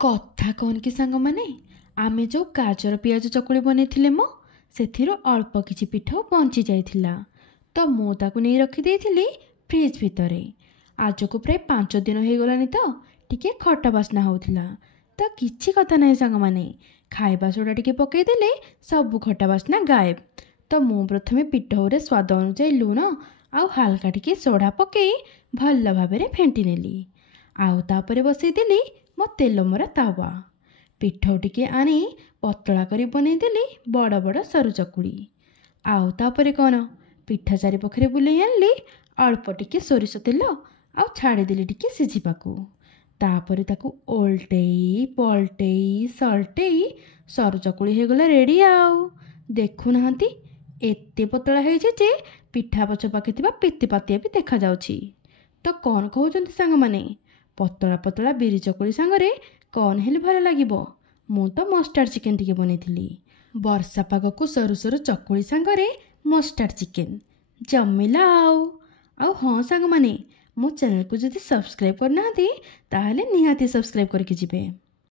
କଥା कौन कि सांग माने आमे जो गाजर पियाज चकुली बनैथिले मो सेथिरो अल्प किछि पिठा बंची जाइथिला तो मु ताकु नै रखि देइथिली फ्रिज भितरे। आज को प्राय 5 दिन हो गलानी तो टिके खटा बास्ना होउथिला तो किछि कथा नै सांग माने खाइबा सोडा टिके पकई देले सब खटा बास्ना गायब। तो मु प्रथमे पिठौरे स्वाद अनुसार लूण आउ हालका टिके सोडा पकई भल भाबरे फेंटी नेली। आउ तापरे बसई देली मो तेल मरा तावा पिठौ टिके आनी पतला करी बनै देली बड़ बड़ सरू चकुड़ी। आउ तापरे कौन पिठा चारि पखरे बुले आनली अल्प टिके सोरिष तेल आउ छाड़ी देली टिके सिझिबाकू। तापरे ताकू ओल्टेई पलटेई सल्टेई सरू चकुड़ी हो गला रेडी। आउ देखु नाहंती एते पतला है जे पिठा पछ पाखे थिबा पित्तिपातिया भी देखा जाउछि। तो कौन कहउछन्ति सांग माने पतला पतला बिरी चकुड़ी सांगरे कौन हेले भल लागिबो। मु तो मस्टार्ड चिकेन टिके बनेथिली वर्षा पाग को सरू सरू चकुड़ी सांगरे मस्टार्ड चिकेन जमिला। आउ हाँ सांग माने मो चैनल को जदि सब्सक्राइब करना ताहले निहाती सब्सक्राइब करके जिबे।